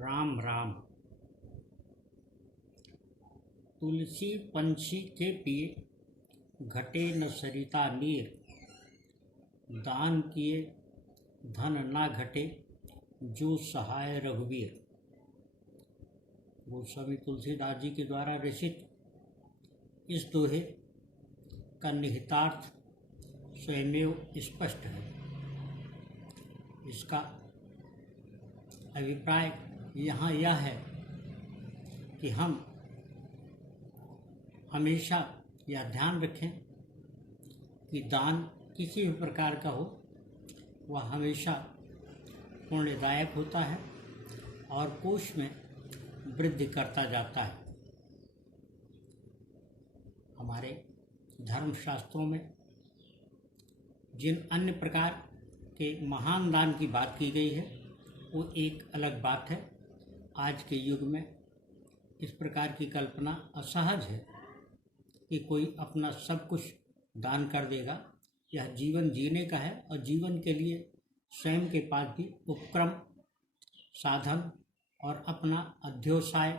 राम राम। तुलसी पंछी के पिए घटे न सरिता नीर, दान किए धन ना घटे जो सहाय रघुवीर। गोस्वामी तुलसीदास जी के द्वारा रचित इस दोहे का निहितार्थ स्वयमेव स्पष्ट है। इसका अभिप्राय यहाँ यह है कि हम हमेशा यह ध्यान रखें कि दान किसी भी प्रकार का हो वह हमेशा पुण्यदायक होता है और कोष में वृद्धि करता जाता है। हमारे धर्मशास्त्रों में जिन अन्य प्रकार के महान दान की बात की गई है वो एक अलग बात है। आज के युग में इस प्रकार की कल्पना असहज है कि कोई अपना सब कुछ दान कर देगा। यह जीवन जीने का है और जीवन के लिए स्वयं के पास भी उपक्रम, साधन और अपना अध्यवसाय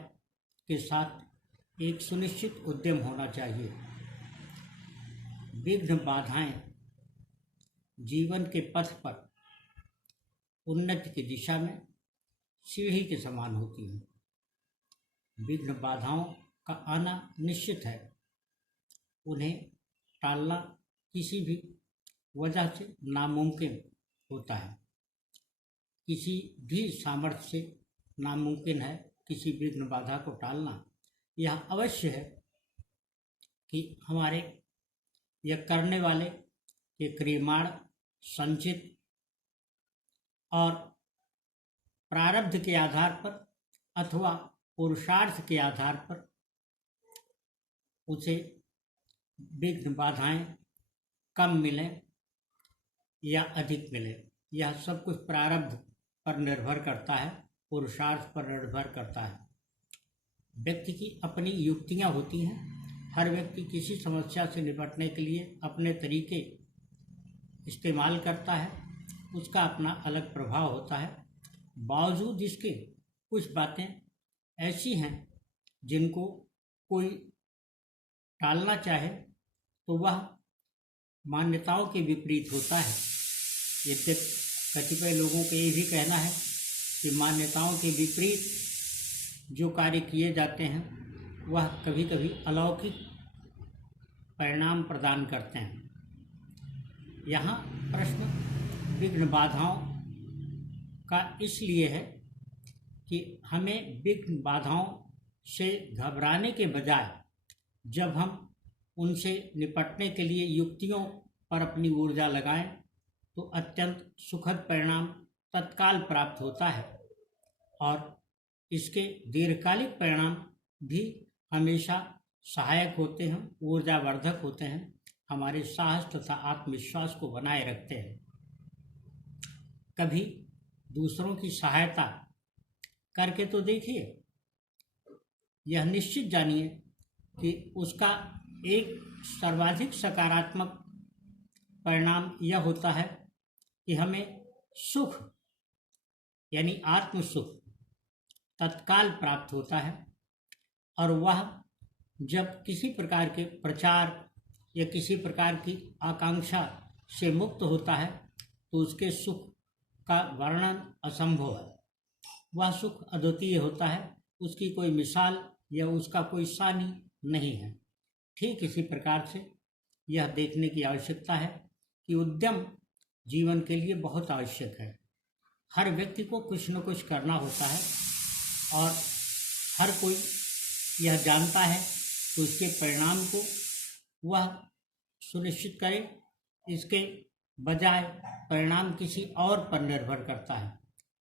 के साथ एक सुनिश्चित उद्यम होना चाहिए। विघ्न बाधाएं जीवन के पथ पर उन्नति की दिशा में सीढ़ी के समान होती हैं। विघ्न बाधाओं का आना निश्चित है, उन्हें टालना किसी भी वजह से नामुमकिन होता है। किसी भी सामर्थ्य से नामुमकिन है किसी विघ्न बाधा को टालना। यह अवश्य है कि हमारे यह करने वाले के क्रियमाण, संचित और प्रारब्ध के आधार पर अथवा पुरुषार्थ के आधार पर उसे विघ्न बाधाएं कम मिले या अधिक मिले, यह सब कुछ प्रारब्ध पर निर्भर करता है, पुरुषार्थ पर निर्भर करता है। व्यक्ति की अपनी युक्तियां होती हैं। हर व्यक्ति किसी समस्या से निपटने के लिए अपने तरीके इस्तेमाल करता है, उसका अपना अलग प्रभाव होता है। बावजूद इसके कुछ बातें ऐसी हैं जिनको कोई टालना चाहे तो वह मान्यताओं के विपरीत होता है। यद्यपि कतिपय लोगों का ये भी कहना है कि मान्यताओं के विपरीत जो कार्य किए जाते हैं वह कभी कभी अलौकिक परिणाम प्रदान करते हैं। यहाँ प्रश्न विघ्न बाधाओं का इसलिए है कि हमें विघ्न बाधाओं से घबराने के बजाय जब हम उनसे निपटने के लिए युक्तियों पर अपनी ऊर्जा लगाएं तो अत्यंत सुखद परिणाम तत्काल प्राप्त होता है और इसके दीर्घकालिक परिणाम भी हमेशा सहायक होते हैं, ऊर्जावर्धक होते हैं, हमारे साहस तथा आत्मविश्वास को बनाए रखते हैं। कभी दूसरों की सहायता करके तो देखिए, यह निश्चित जानिए कि उसका एक सर्वाधिक सकारात्मक परिणाम यह होता है कि हमें सुख यानी आत्म सुख तत्काल प्राप्त होता है और वह जब किसी प्रकार के प्रचार या किसी प्रकार की आकांक्षा से मुक्त होता है तो उसके सुख का वर्णन असंभव है। वह सुख अद्वितीय होता है, उसकी कोई मिसाल या उसका कोई सानी नहीं है। ठीक इसी प्रकार से यह देखने की आवश्यकता है कि उद्यम जीवन के लिए बहुत आवश्यक है। हर व्यक्ति को कुछ न कुछ करना होता है और हर कोई यह जानता है तो उसके परिणाम को वह सुनिश्चित करे। इसके बजाय परिणाम किसी और पर निर्भर करता है,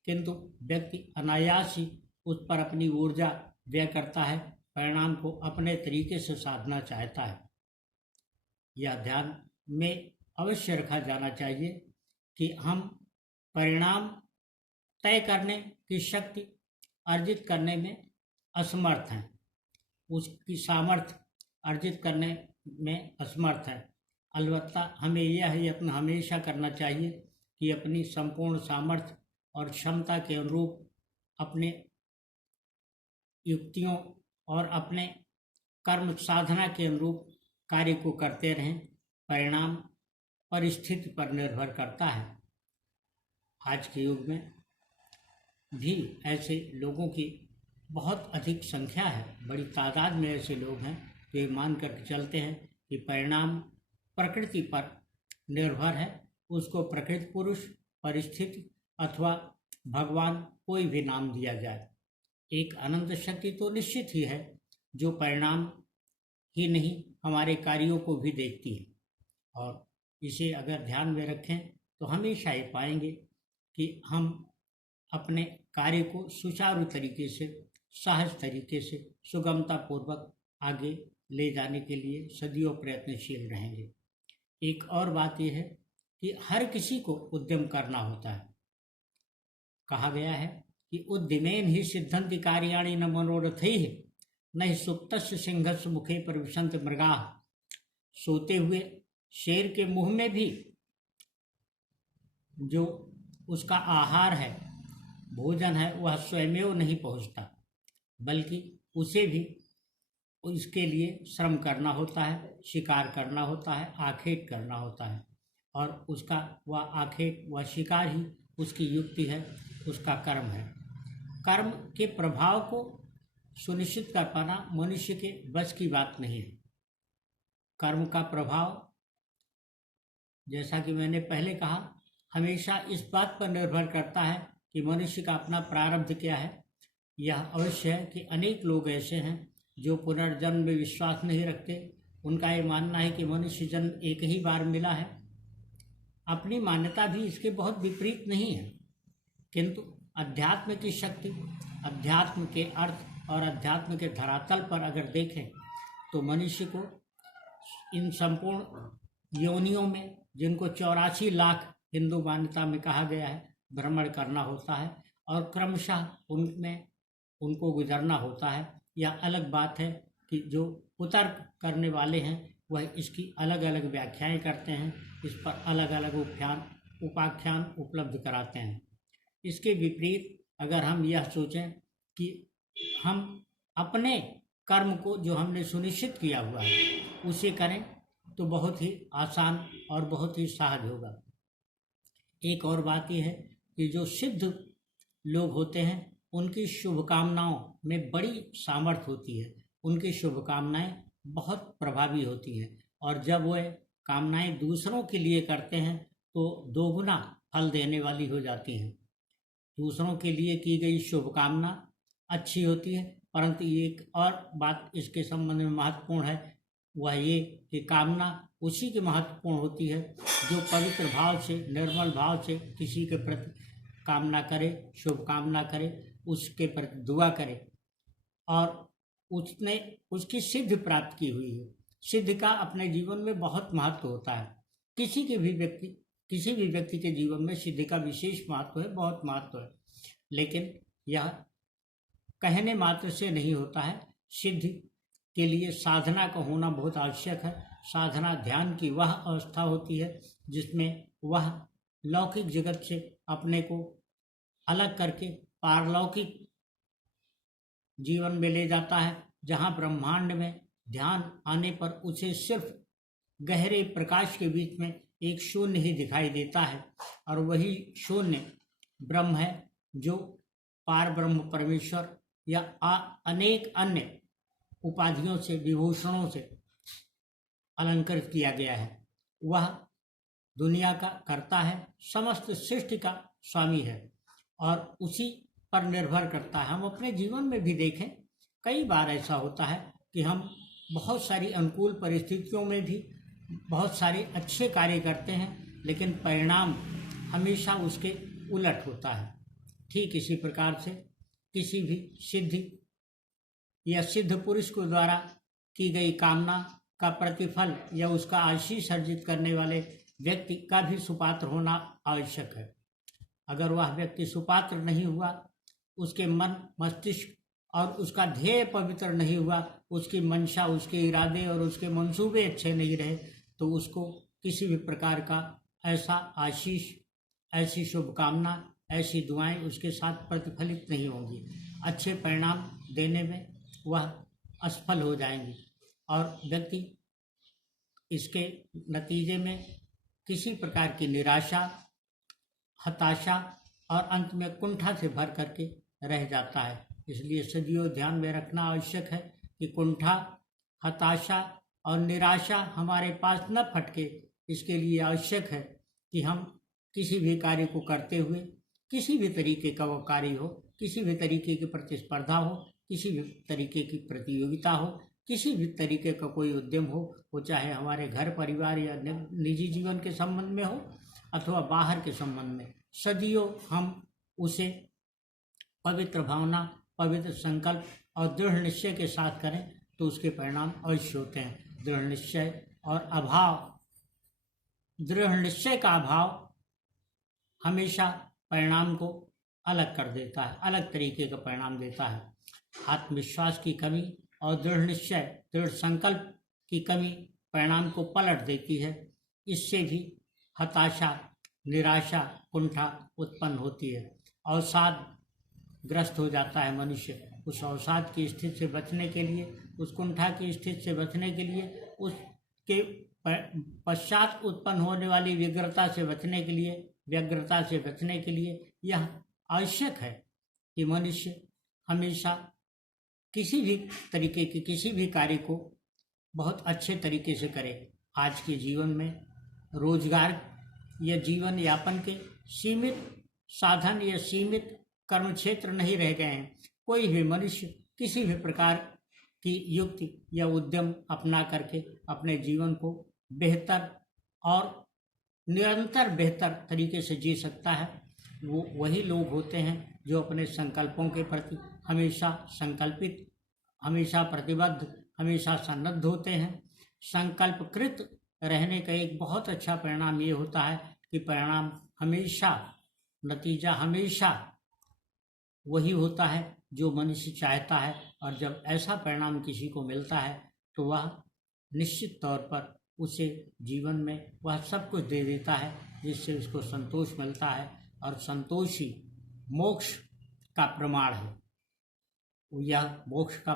किंतु व्यक्ति अनायास ही उस पर अपनी ऊर्जा व्यय करता है, परिणाम को अपने तरीके से साधना चाहता है। यह ध्यान में अवश्य रखा जाना चाहिए कि हम परिणाम तय करने की शक्ति अर्जित करने में असमर्थ हैं, उसकी सामर्थ्य अर्जित करने में असमर्थ है। अलबत्ता हमें यह यत्न हमेशा करना चाहिए कि अपनी संपूर्ण सामर्थ्य और क्षमता के अनुरूप अपने युक्तियों और अपने कर्म साधना के अनुरूप कार्य को करते रहें। परिणाम परिस्थिति पर निर्भर करता है। आज के युग में भी ऐसे लोगों की बहुत अधिक संख्या है, बड़ी तादाद में ऐसे लोग हैं जो ये मान कर चलते हैं कि परिणाम प्रकृति पर निर्भर है। उसको प्रकृति पुरुष, परिस्थिति अथवा भगवान कोई भी नाम दिया जाए, एक अनंत शक्ति तो निश्चित ही है जो परिणाम ही नहीं हमारे कार्यों को भी देखती है। और इसे अगर ध्यान में रखें तो हमेशा ही पाएंगे कि हम अपने कार्य को सुचारू तरीके से, सहज तरीके से, सुगमता पूर्वक आगे ले जाने के लिए सदियों प्रयत्नशील रहेंगे। एक और बात यह है कि हर किसी को उद्यम करना होता है। कहा गया है कि उद्यमेन ही सिद्धंति कार्याणि न मनोरथैः न हि सुप्तस्य सिंहस्य मुखे पर विशन्ति मृगाः। सोते हुए शेर के मुंह में भी जो उसका आहार है, भोजन है, वह स्वयमेव नहीं पहुंचता, बल्कि उसे भी इसके लिए श्रम करना होता है, शिकार करना होता है, आखेट करना होता है। और उसका वह आखेट, वह शिकार ही उसकी युक्ति है, उसका कर्म है। कर्म के प्रभाव को सुनिश्चित कर पाना मनुष्य के बस की बात नहीं है। कर्म का प्रभाव, जैसा कि मैंने पहले कहा, हमेशा इस बात पर निर्भर करता है कि मनुष्य का अपना प्रारब्ध क्या है। यह अवश्य है कि अनेक लोग ऐसे हैं जो पुनर्जन्म में विश्वास नहीं रखते। उनका ये मानना है कि मनुष्य जन्म एक ही बार मिला है। अपनी मान्यता भी इसके बहुत विपरीत नहीं है, किंतु अध्यात्म की शक्ति, अध्यात्म के अर्थ और अध्यात्म के धरातल पर अगर देखें तो मनुष्य को इन संपूर्ण योनियों में, जिनको 84 लाख हिंदू मान्यता में कहा गया है, भ्रमण करना होता है और क्रमशः उनमें उनको गुजरना होता है। यह अलग बात है कि जो कुतर्क करने वाले हैं वह इसकी अलग अलग व्याख्याएं करते हैं, इस पर अलग अलग उपाख्यान उपलब्ध कराते हैं। इसके विपरीत अगर हम यह सोचें कि हम अपने कर्म को जो हमने सुनिश्चित किया हुआ है उसे करें तो बहुत ही आसान और बहुत ही सहज होगा। एक और बात यह है कि जो सिद्ध लोग होते हैं उनकी शुभकामनाओं में बड़ी सामर्थ्य होती है, उनकी शुभकामनाएं बहुत प्रभावी होती हैं और जब वह कामनाएं दूसरों के लिए करते हैं तो दोगुना फल देने वाली हो जाती हैं। दूसरों के लिए की गई शुभकामना अच्छी होती है, परंतु एक और बात इसके संबंध में महत्वपूर्ण है, वह ये कि कामना उसी की महत्वपूर्ण होती है जो पवित्र भाव से, निर्मल भाव से किसी के प्रति कामना करे, शुभकामना करे, उसके प्रति दुआ करे और उसने उसकी सिद्धि प्राप्त की हुई है। सिद्धि का अपने जीवन में बहुत महत्व होता है। किसी भी व्यक्ति के जीवन में सिद्धि का विशेष महत्व है, बहुत महत्व है, लेकिन यह कहने मात्र से नहीं होता है। सिद्धि के लिए साधना का होना बहुत आवश्यक है। साधना ध्यान की वह अवस्था होती है जिसमें वह लौकिक जगत से अपने को अलग करके पारलौकिक जीवन में ले जाता है, जहाँ ब्रह्मांड में ध्यान आने पर उसे सिर्फ गहरे प्रकाश के बीच में एक शून्य ही दिखाई देता है और वही शून्य ब्रह्म है जो पार ब्रह्म परमेश्वर या अनेक अन्य उपाधियों से, विभूषणों से अलंकृत किया गया है। वह दुनिया का कर्ता है, समस्त सृष्टि का स्वामी है और उसी पर निर्भर करता है। हम अपने जीवन में भी देखें, कई बार ऐसा होता है कि हम बहुत सारी अनुकूल परिस्थितियों में भी बहुत सारे अच्छे कार्य करते हैं, लेकिन परिणाम हमेशा उसके उलट होता है। ठीक इसी प्रकार से किसी भी सिद्धि या सिद्ध पुरुष के द्वारा की गई कामना का प्रतिफल या उसका आशीष अर्जित करने वाले व्यक्ति का भी सुपात्र होना आवश्यक है। अगर वह व्यक्ति सुपात्र नहीं हुआ, उसके मन, मस्तिष्क और उसका ध्येय पवित्र नहीं हुआ, उसकी मंशा, उसके इरादे और उसके मंसूबे अच्छे नहीं रहे, तो उसको किसी भी प्रकार का ऐसा आशीष, ऐसी शुभकामना ऐसी दुआएं उसके साथ प्रतिफलित नहीं होंगी, अच्छे परिणाम देने में वह असफल हो जाएंगी और व्यक्ति इसके नतीजे में किसी प्रकार की निराशा, हताशा और अंत में कुंठा से भर करके रह जाता है। इसलिए सदियों ध्यान में रखना आवश्यक है कि कुंठा, हताशा और निराशा हमारे पास न फटके। इसके लिए आवश्यक है कि हम किसी भी कार्य को करते हुए, किसी भी तरीके का वो कार्य हो, किसी भी तरीके की प्रतिस्पर्धा हो, किसी भी तरीके की प्रतियोगिता हो, किसी भी तरीके का कोई उद्यम हो, वो चाहे हमारे घर परिवार या निजी जीवन के संबंध में हो अथवा बाहर के संबंध में, सदियों हम उसे पवित्र भावना, पवित्र संकल्प और दृढ़ निश्चय के साथ करें तो उसके परिणाम अवश्य होते हैं। दृढ़ निश्चय और अभाव, दृढ़ निश्चय का अभाव हमेशा परिणाम को अलग कर देता है, अलग तरीके का परिणाम देता है। आत्मविश्वास की कमी और दृढ़ निश्चय, दृढ़ संकल्प की कमी परिणाम को पलट देती है। इससे भी हताशा, निराशा, कुंठा उत्पन्न होती है। अवसाद ग्रस्त हो जाता है मनुष्य। उस अवसाद की स्थिति से बचने के लिए, उस कुंठा की स्थिति से बचने के लिए, उसके पश्चात उत्पन्न होने वाली व्यग्रता से बचने के लिए, व्यग्रता से बचने के लिए यह आवश्यक है कि मनुष्य हमेशा किसी भी तरीके के किसी भी कार्य को बहुत अच्छे तरीके से करे। आज के जीवन में रोजगार या जीवन यापन के सीमित साधन या सीमित कर्म क्षेत्र नहीं रह गए हैं। कोई भी मनुष्य किसी भी प्रकार की युक्ति या उद्यम अपना करके अपने जीवन को बेहतर और निरंतर बेहतर तरीके से जी सकता है। वो वही लोग होते हैं जो अपने संकल्पों के प्रति हमेशा संकल्पित, हमेशा प्रतिबद्ध, हमेशा सन्नद्ध होते हैं। संकल्पकृत रहने का एक बहुत अच्छा परिणाम ये होता है कि परिणाम हमेशा, नतीजा हमेशा वही होता है जो मनुष्य चाहता है। और जब ऐसा परिणाम किसी को मिलता है तो वह निश्चित तौर पर उसे जीवन में वह सब कुछ दे देता है जिससे उसको संतोष मिलता है। और संतोष ही मोक्ष का प्रमाण है। यह मोक्ष का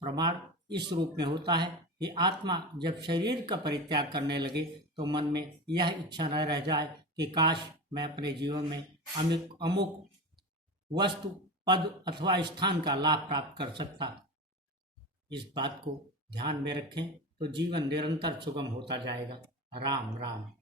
प्रमाण इस रूप में होता है कि आत्मा जब शरीर का परित्याग करने लगे तो मन में यह इच्छा न रह जाए कि काश मैं अपने जीवन में अमुक वस्तु, पद अथवा स्थान का लाभ प्राप्त कर सकता। इस बात को ध्यान में रखें तो जीवन निरंतर सुगम होता जाएगा। राम राम।